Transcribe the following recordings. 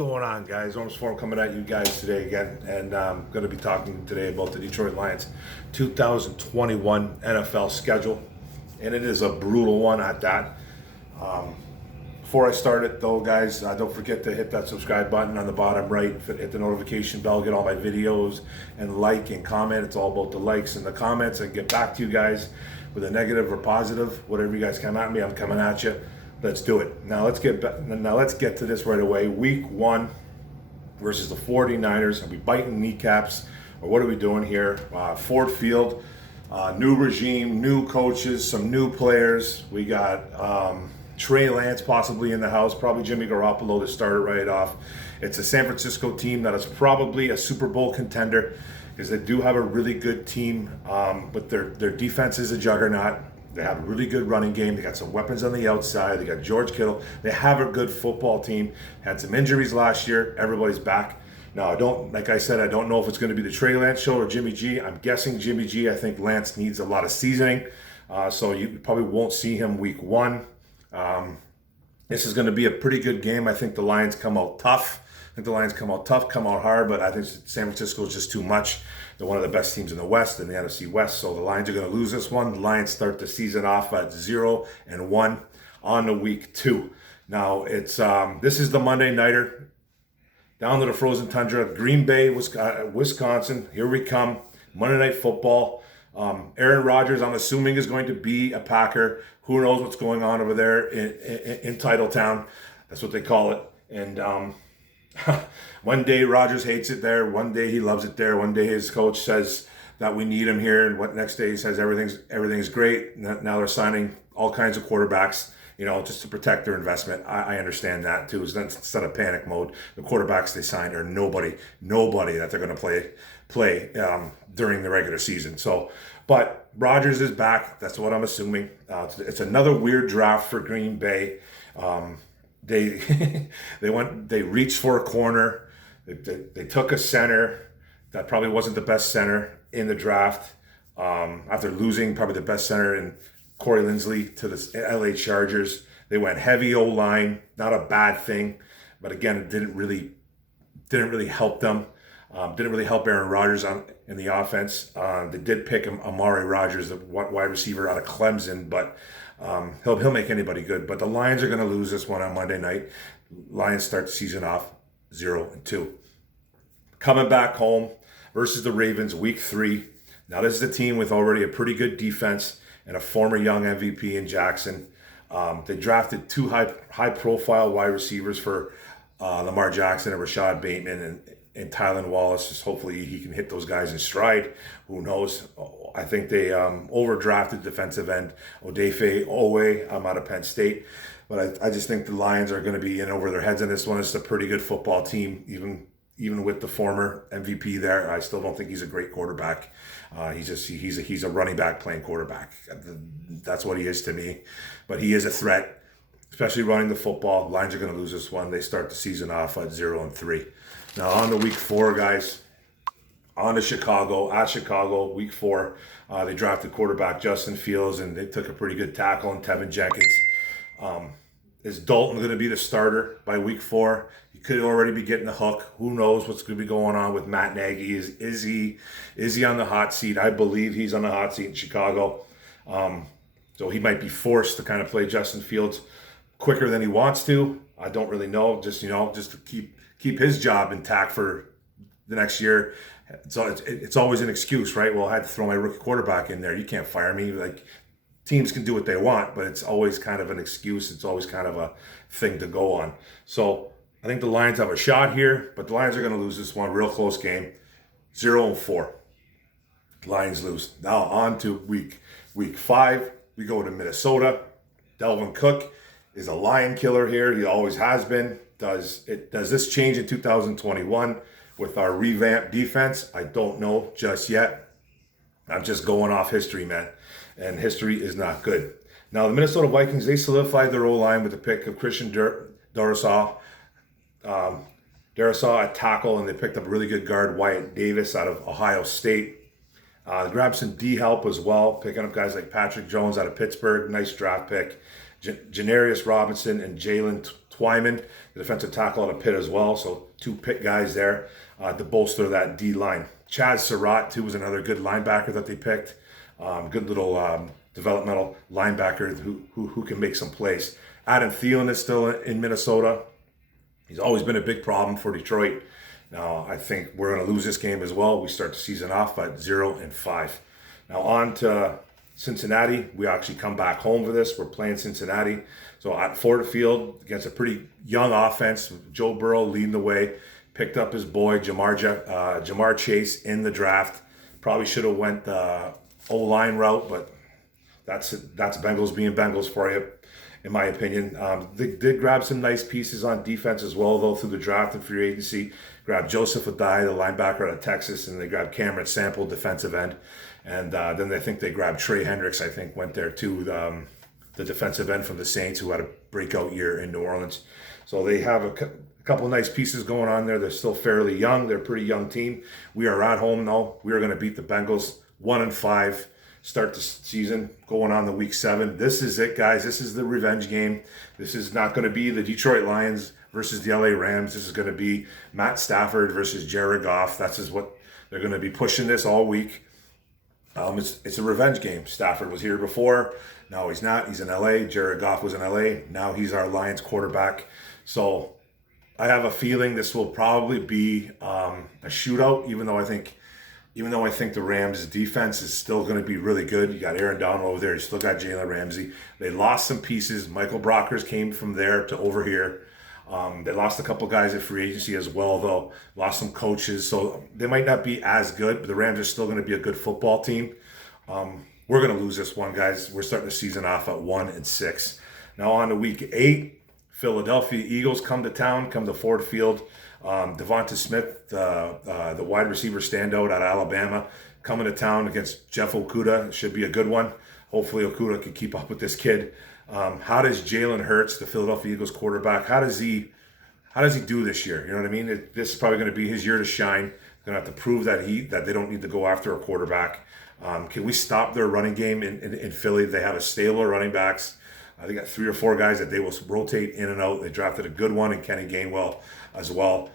going on, guys? Orms Forum coming at you guys today again, and I'm going to be talking today about the Detroit Lions 2021 NFL schedule, and it is a brutal one at that. Before I start it, though, guys, don't forget to hit that subscribe button on the bottom right, hit the notification bell, get all my videos, and like and comment. It's all about the likes and the comments. I get back to you guys with a negative or positive, whatever you guys come at me, I'm coming at you. Let's do it. Now let's get to this right away. Week 1 versus the 49ers. Are we biting kneecaps, or what are we doing here? Ford Field, new regime, new coaches, some new players. We got Trey Lance possibly in the house, probably Jimmy Garoppolo to start it right off. It's a San Francisco team that is probably a Super Bowl contender because they do have a really good team, but their defense is a juggernaut. They have a really good running game. They got some weapons on the outside. They got George Kittle. They have a good football team. Had some injuries last year. Everybody's back. Now, like I said, I don't know if it's going to be the Trey Lance show or Jimmy G. I'm guessing Jimmy G. I think Lance needs a lot of seasoning. So you probably won't see him week 1. This is going to be a pretty good game. I think the Lions come out tough. Come out hard, but I think San Francisco is just too much. They're one of the best teams in the West, in the NFC West, so the Lions are going to lose this one. The Lions start the season off at 0-1 on the week 2. Now, it's this is the Monday Nighter. Down to the frozen tundra, Green Bay, Wisconsin. Here we come. Monday Night Football. Aaron Rodgers, I'm assuming, is going to be a Packer. Who knows what's going on over there in Titletown? That's what they call it. And one day Rodgers hates it there. One day he loves it there. One day his coach says that we need him here, and what next day he says everything's great. Now they're signing all kinds of quarterbacks, just to protect their investment. I understand that too. So instead of panic mode, the quarterbacks they signed are nobody that they're going to play during the regular season. So, but Rodgers is back. That's what I'm assuming. It's another weird draft for Green Bay. They reached for a corner. They took a center that probably wasn't the best center in the draft. After losing probably the best center in Corey Linsley to the LA Chargers, they went heavy O-line. Not a bad thing, but again, it didn't really help them. Didn't really help Aaron Rodgers in the offense. They did pick Amari Rodgers, the wide receiver out of Clemson, but he'll make anybody good. But the Lions are going to lose this one on Monday night. Lions start the season off 0-2. Coming back home versus the Ravens, week 3. Now this is a team with already a pretty good defense and a former young MVP in Jackson. They drafted 2 high-profile wide receivers for Lamar Jackson and Rashad Bateman and Tylan Wallace. Just hopefully he can hit those guys in stride. Who knows? I think they overdrafted defensive end Odafe Owe out of Penn State. But I just think the Lions are going to be in over their heads on this one. It's a pretty good football team, even with the former MVP there. I still don't think he's a great quarterback. He's a running back playing quarterback. That's what he is to me. But he is a threat, especially running the football. The Lions are going to lose this one. They start the season off at 0-3. Now on to week 4, guys. On to Chicago, week 4. They drafted quarterback Justin Fields, and they took a pretty good tackle in Tevin Jenkins. Is Dalton going to be the starter by week 4? He could already be getting the hook. Who knows what's going to be going on with Matt Nagy? Is he on the hot seat? I believe he's on the hot seat in Chicago. So he might be forced to kind of play Justin Fields quicker than he wants to. I don't really know. Just to keep his job intact for the next year. So it's always an excuse, right? Well, I had to throw my rookie quarterback in there. You can't fire me. Like, teams can do what they want, but it's always kind of an excuse. It's always kind of a thing to go on. So I think the Lions have a shot here, but the Lions are going to lose this one. Real close game, 0-4. Lions lose. Now on to week 5. We go to Minnesota. Dalvin Cook is a lion killer here. He always has been. Does this change in 2021 with our revamped defense? I don't know just yet. I'm just going off history, man. And history is not good. Now, the Minnesota Vikings, they solidified their O-line with the pick of Christian Darrisaw at tackle, and they picked up a really good guard, Wyatt Davis, out of Ohio State. They grabbed some D help as well, picking up guys like Patrick Jones out of Pittsburgh. Nice draft pick. Janarius Robinson and Jalen Twyman, the defensive tackle out of Pitt as well. So 2 Pitt guys there to bolster that D line. Chaz Surratt, too, was another good linebacker that they picked. Good little developmental linebacker who can make some plays. Adam Thielen is still in Minnesota. He's always been a big problem for Detroit. Now, I think we're going to lose this game as well. We start the season off at 0-5. Now, on to Cincinnati. We actually come back home for this. We're playing Cincinnati. So at Ford Field, against a pretty young offense, Joe Burrow leading the way. Picked up his boy, Jamar Chase, in the draft. Probably should have went the O-line route, but that's Bengals being Bengals for you, in my opinion. They did grab some nice pieces on defense as well, though, through the draft and free agency. Grabbed Joseph Adai, the linebacker out of Texas, and they grabbed Cameron Sample, defensive end. And then they think they grabbed Trey Hendricks, I think, went there too, the defensive end from the Saints, who had a breakout year in New Orleans. So they have a couple nice pieces going on there. They're still fairly young. They're a pretty young team. We are at home, though. We are going to beat the Bengals 1-5. Start the season going on to week 7. This is it, guys. This is the revenge game. This is not going to be the Detroit Lions versus the LA Rams. This is going to be Matt Stafford versus Jared Goff. That's just what they're going to be pushing this all week. It's a revenge game. Stafford was here before. Now he's not. He's in LA. Jared Goff was in LA. Now he's our Lions quarterback. So I have a feeling this will probably be a shootout, even though I think the Rams' defense is still going to be really good. You got Aaron Donald over there. You still got Jalen Ramsey. They lost some pieces. Michael Brockers came from there to over here. They lost a couple guys at free agency as well, though. Lost some coaches. So they might not be as good, but the Rams are still going to be a good football team. We're going to lose this one, guys. We're starting the season off at 1-6. Now on to week 8. Philadelphia Eagles come to Ford Field. Devonta Smith, the wide receiver standout out of Alabama, coming to town against Jeff Okudah. It should be a good one. Hopefully Okudah can keep up with this kid. How does Jalen Hurts, the Philadelphia Eagles quarterback, how does he do this year? You know what I mean? This is probably going to be his year to shine. Going to have to prove that they don't need to go after a quarterback. Can we stop their running game in Philly? They have a stable of running backs. They got 3 or 4 guys that they will rotate in and out. They drafted a good one in Kenny Gainwell as well,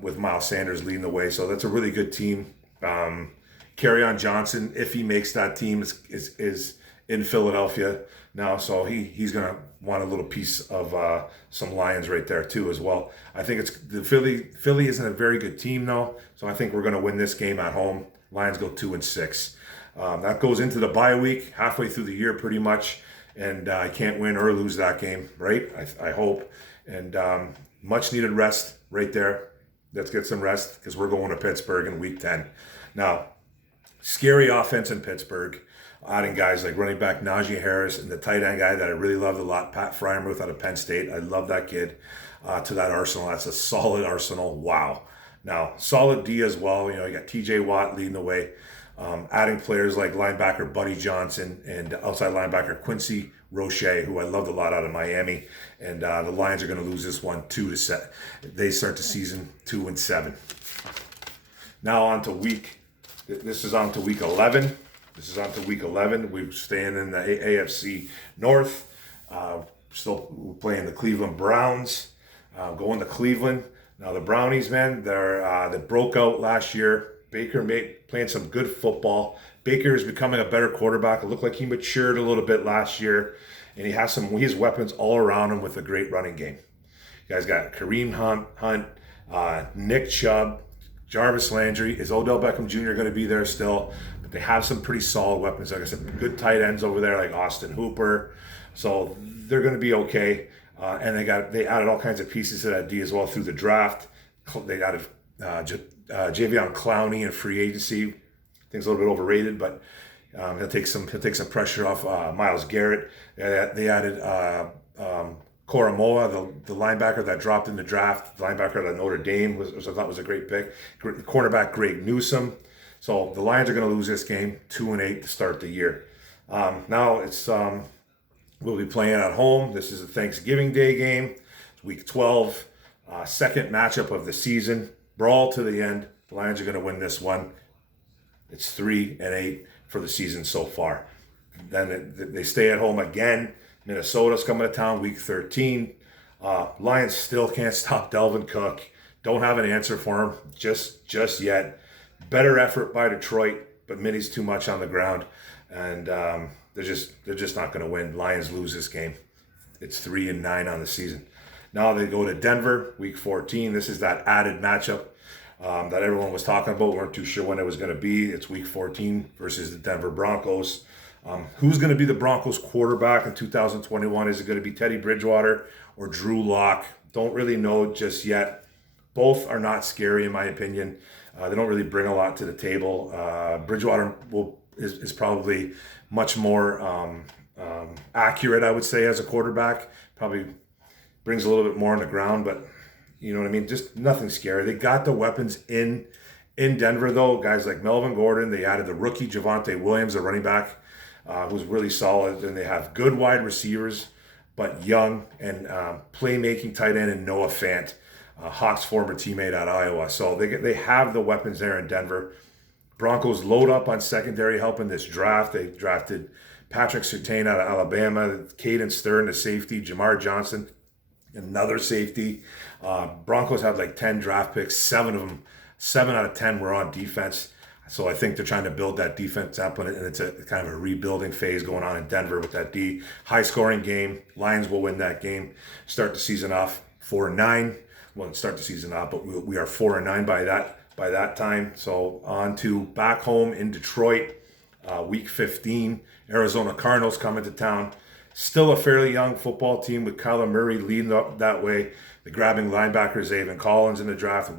with Miles Sanders leading the way. So that's a really good team. Kerryon Johnson, if he makes that team, is in Philadelphia now. So he's going to want a little piece of some Lions right there too as well. I think it's the Philly isn't a very good team though. So I think we're going to win this game at home. Lions go 2-6. That goes into the bye week, halfway through the year pretty much. And I can't win or lose that game, right? I hope. And much needed rest right there. Let's get some rest because we're going to Pittsburgh in week 10. Now, scary offense in Pittsburgh. Adding guys like running back Najee Harris and the tight end guy that I really loved a lot, Pat Freiermuth out of Penn State. I love that kid to that arsenal. That's a solid arsenal. Wow. Now, solid D as well. You got TJ Watt leading the way. Adding players like linebacker Buddy Johnson and outside linebacker Quincy Roche, who I loved a lot out of Miami. And the Lions are going to lose this one 2-7. They start the season 2-7. Now on to week 11. This is on to week 11. We're staying in the AFC North. Still playing the Cleveland Browns. Going to Cleveland. Now the Brownies, man, they broke out last year. Baker playing some good football. Baker is becoming a better quarterback. It looked like he matured a little bit last year, and he has weapons all around him with a great running game. You guys got Kareem Hunt, Nick Chubb, Jarvis Landry. Is Odell Beckham Jr. going to be there still? But they have some pretty solid weapons. Like I said, good tight ends over there like Austin Hooper. So they're going to be okay. And they added all kinds of pieces to that D as well through the draft. They added Javion Clowney in free agency. I think it's a little bit overrated, but he'll take some pressure off Myles Garrett. They added Koromoa, the linebacker that dropped in the draft, the linebacker out of Notre Dame, which I thought was a great pick. Cornerback Greg Newsome. So the Lions are going to lose this game 2-8 to start the year. Now it's we'll be playing at home. This is a Thanksgiving Day game. It's week 12, second matchup of the season. Brawl to the end. The Lions are going to win this one. It's 3-8 for the season so far. Then they stay at home again. Minnesota's coming to town week 13. Lions still can't stop Delvin Cook. Don't have an answer for him just yet. Better effort by Detroit, but Minnie's too much on the ground, and they're just not going to win. Lions lose this game. It's 3-9 on the season. Now they go to Denver, Week 14. This is that added matchup that everyone was talking about. We weren't too sure when it was going to be. It's Week 14 versus the Denver Broncos. Who's going to be the Broncos quarterback in 2021? Is it going to be Teddy Bridgewater or Drew Lock? Don't really know just yet. Both are not scary in my opinion. They don't really bring a lot to the table. Bridgewater is probably much more accurate, I would say, as a quarterback. Probably brings a little bit more on the ground, but you know what I mean? Just nothing scary. They got the weapons in Denver, though. Guys like Melvin Gordon. They added the rookie Javonte Williams, a running back, who's really solid. And they have good wide receivers, but young, and playmaking tight end in Noah Fant, Hawks' former teammate at Iowa. So they have the weapons there in Denver. Broncos load up on secondary help in this draft. They drafted Patrick Surtain out of Alabama, Caden Stern, the safety, Jamar Johnson, another safety. Broncos had like 10 draft picks. 7 out of 10 were on defense. So I think they're trying to build that defense up, and it's a kind of a rebuilding phase going on in Denver with that high scoring game. Lions will win that game. Start the season off 4-9. Well, start the season off, but we are 4-9 by that time. So on to back home in Detroit, Week 15. Arizona Cardinals coming to town. Still a fairly young football team with Kyler Murray leading up that way. They're grabbing linebacker Zaven Collins in the draft.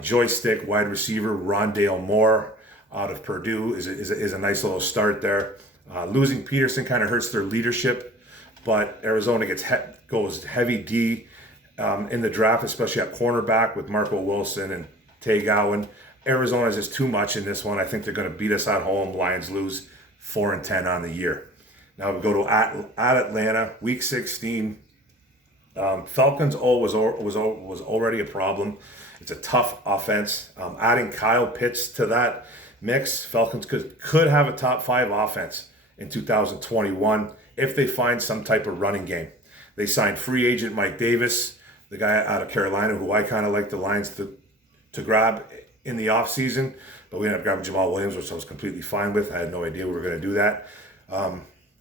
Joystick wide receiver Rondale Moore out of Purdue is a nice little start there. Losing Peterson kind of hurts their leadership, but Arizona goes heavy D in the draft, especially at cornerback with Marco Wilson and Tay Gowan. Arizona is just too much in this one. I think they're going to beat us at home. Lions lose 4-10 on the year. Now we go to at Atlanta, Week 16. Falcons was already a problem. It's a tough offense. Adding Kyle Pitts to that mix, Falcons could have a top 5 offense in 2021 if they find some type of running game. They signed free agent Mike Davis, the guy out of Carolina, who I kind of like the Lions to grab in the offseason, but we ended up grabbing Jamal Williams, which I was completely fine with. I had no idea we were going to do that.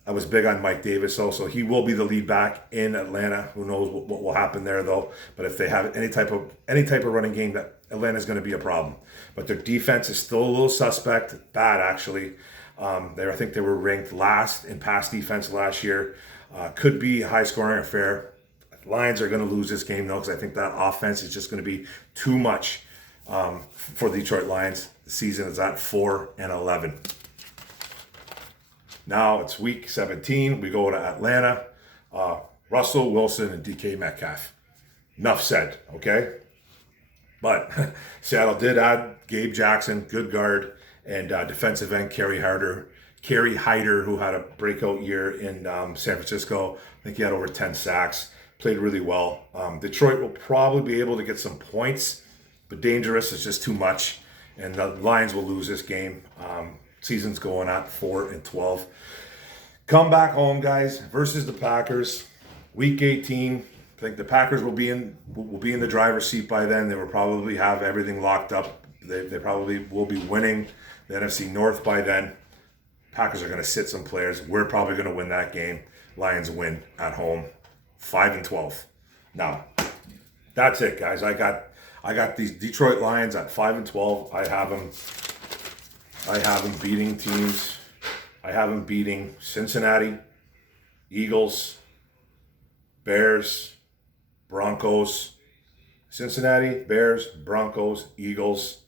I was big on Mike Davis also. He will be the lead back in Atlanta. Who knows what will happen there though. But if they have any type of running game, that Atlanta's going to be a problem. But their defense is still a little suspect. Bad actually. I think they were ranked last in pass defense last year. Could be a high scoring affair. Lions are going to lose this game though, because I think that offense is just going to be too much for the Detroit Lions. The season is at 4-11. Now it's Week 17. We go to Atlanta. Russell Wilson and DK Metcalf. Enough said, okay? But Seattle did add Gabe Jackson, good guard, and defensive end Kerry Hyder, who had a breakout year in San Francisco. I think he had over 10 sacks. Played really well. Detroit will probably be able to get some points, but dangerous is just too much. And the Lions will lose this game. Season's going at 4-12. Come back home, guys, versus the Packers. Week 18. I think the Packers will be in the driver's seat by then. They will probably have everything locked up. They probably will be winning the NFC North by then. Packers are going to sit some players. We're probably going to win that game. Lions win at home, 5-12. Now, that's it, guys. I got these Detroit Lions at 5-12. I have them beating teams. I have them beating Cincinnati, Eagles, Bears, Broncos, Cincinnati, Bears, Broncos, Eagles,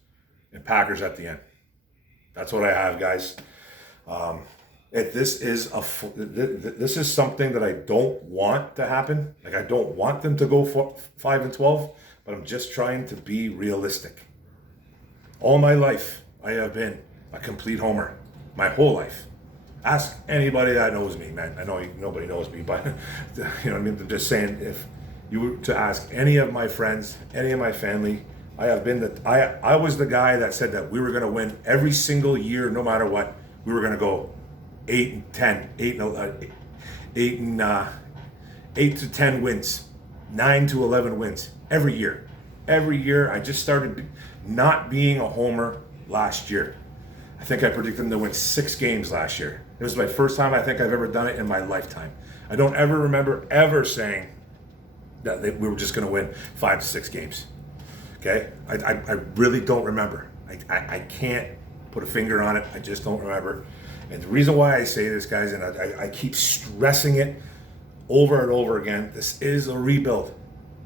and Packers at the end. That's what I have, guys. This is something that I don't want to happen. Like, I don't want them to go 5-12, but I'm just trying to be realistic. All my life, I have been a complete homer. My whole life. Ask anybody that knows me, man. I know nobody knows me, but you know what I mean? I'm just saying, if you were to ask any of my friends, any of my family, I was the guy that said that we were going to win every single year, no matter what. We were going to go 8-10, 8 8 to 10 wins, 9 to 11 wins every year. Every year. I just started not being a homer last year. I think I predicted them to win 6 games last year. It was my first time I think I've ever done it in my lifetime. I don't ever remember ever saying that we were just going to win 5 to 6 games. Okay? I really don't remember. I can't put a finger on it. I just don't remember. And the reason why I say this, guys, and I keep stressing it over and over again, this is a rebuild.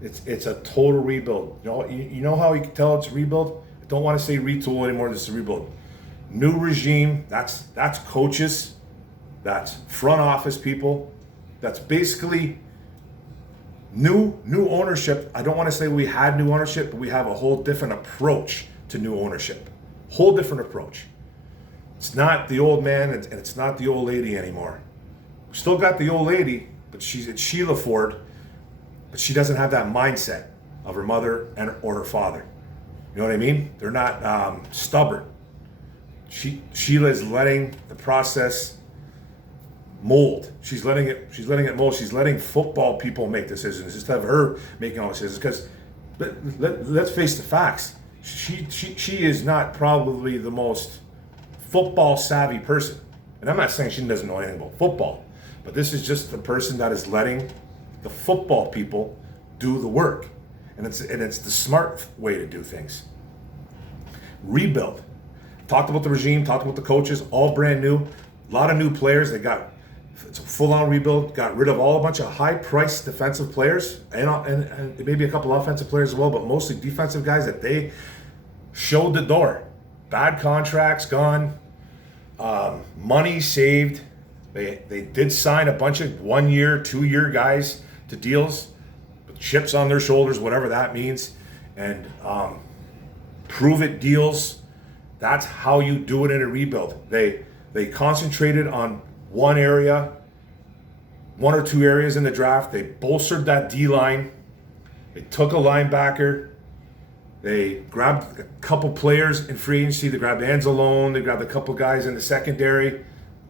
It's a total rebuild. You know how you can tell it's a rebuild? I don't want to say retool anymore. This is a rebuild. New regime. That's coaches. That's front office people. That's basically new ownership. I don't want to say we had new ownership, but we have a whole different approach to new ownership. Whole different approach. It's not the old man and it's not the old lady anymore. We still got the old lady, but it's Sheila Ford, but she doesn't have that mindset of her mother or her father. You know what I mean? They're not stubborn. Sheila is letting the process mold. She's letting it mold. She's letting football people make decisions instead of her making all decisions. Because let's face the facts. She is not probably the most football savvy person. And I'm not saying she doesn't know anything about football, but this is just the person that is letting the football people do the work. And it's the smart way to do things. Rebuild. Talked about the regime, talked about the coaches, all brand new. A lot of new players. It's a full-on rebuild. Got rid of a bunch of high-priced defensive players and maybe a couple offensive players as well, but mostly defensive guys that they showed the door. Bad contracts gone, money saved. They did sign a bunch of 1-year, 2-year guys to deals with chips on their shoulders, whatever that means, and prove-it deals. That's how you do it in a rebuild. They concentrated on one area, 1 or 2 areas in the draft. They bolstered that D-line. They took a linebacker. They grabbed a couple players in free agency. They grabbed Anzalone. They grabbed a couple guys in the secondary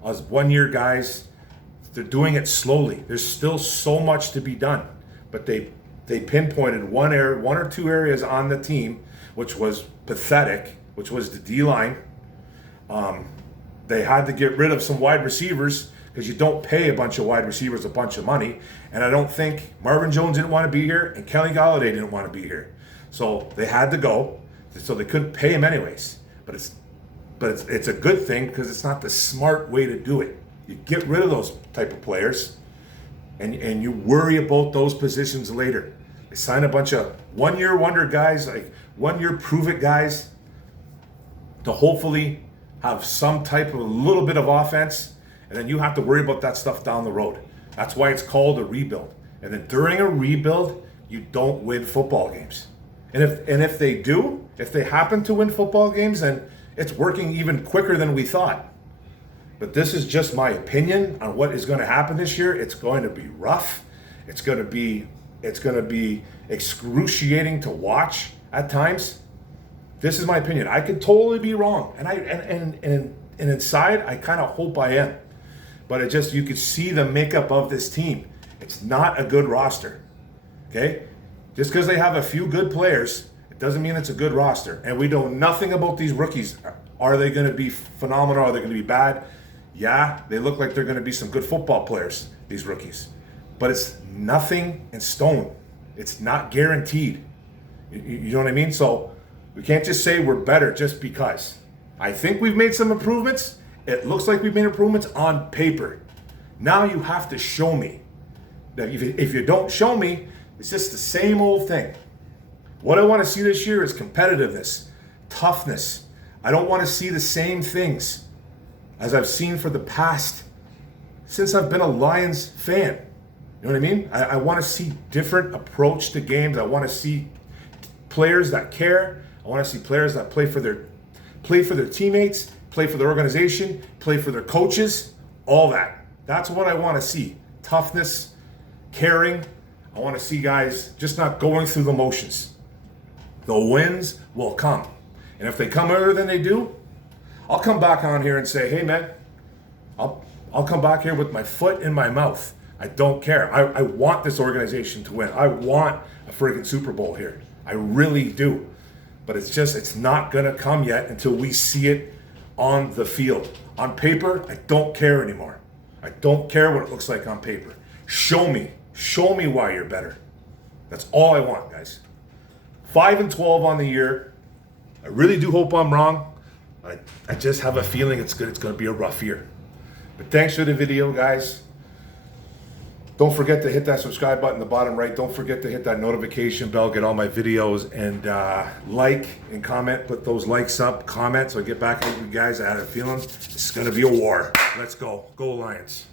as 1-year guys. They're doing it slowly. There's still so much to be done. But they pinpointed one or 2 areas on the team, which was pathetic, which was the D-line. They had to get rid of some wide receivers because you don't pay a bunch of wide receivers a bunch of money. And I don't think Marvin Jones didn't want to be here and Kelly Golladay didn't want to be here. So they had to go. So they couldn't pay him anyways. But it's a good thing because it's not the smart way to do it. You get rid of those type of players and you worry about those positions later. They sign a bunch of 1-year wonder guys, like 1-year prove-it guys to hopefully have some type of a little bit of offense, and then you have to worry about that stuff down the road. That's why it's called a rebuild. And then during a rebuild, you don't win football games. And if they happen to win football games, then it's working even quicker than we thought. But this is just my opinion on what is going to happen this year. It's going to be rough. It's going to be excruciating to watch at times. This is my opinion. I could totally be wrong, and inside, I kind of hope I am. But you could see the makeup of this team. It's not a good roster. Okay, just because they have a few good players, it doesn't mean it's a good roster. And we know nothing about these rookies. Are they going to be phenomenal? Are they going to be bad? Yeah, they look like they're going to be some good football players, these rookies. But it's nothing in stone. It's not guaranteed. You know what I mean? So we can't just say we're better just because. I think we've made some improvements. It looks like we've made improvements on paper. Now you have to show me. That if you don't show me, it's just the same old thing. What I want to see this year is competitiveness, toughness. I don't want to see the same things as I've seen for the past, since I've been a Lions fan. You know what I mean? I want to see different approach to games. I want to see players that care. I want to see players that play for their teammates, play for their organization, play for their coaches, all that. That's what I want to see. Toughness, caring. I want to see guys just not going through the motions. The wins will come. And if they come earlier than they do, I'll come back on here and say, hey man, I'll come back here with my foot in my mouth. I don't care. I want this organization to win. I want a friggin' Super Bowl here. I really do. But it's not going to come yet until we see it on the field. On paper, I don't care anymore. I don't care what it looks like on paper. Show me why you're better. That's all I want, guys. 5-12 on the year. I really do hope I'm wrong. I just have a feeling it's going to be a rough year. But thanks for the video, guys. Don't forget to hit that subscribe button in the bottom right. Don't forget to hit that notification bell, get all my videos, and like and comment. Put those likes up, comment, so I get back at you guys. I had a feeling it's going to be a war. Let's go. Go Lions.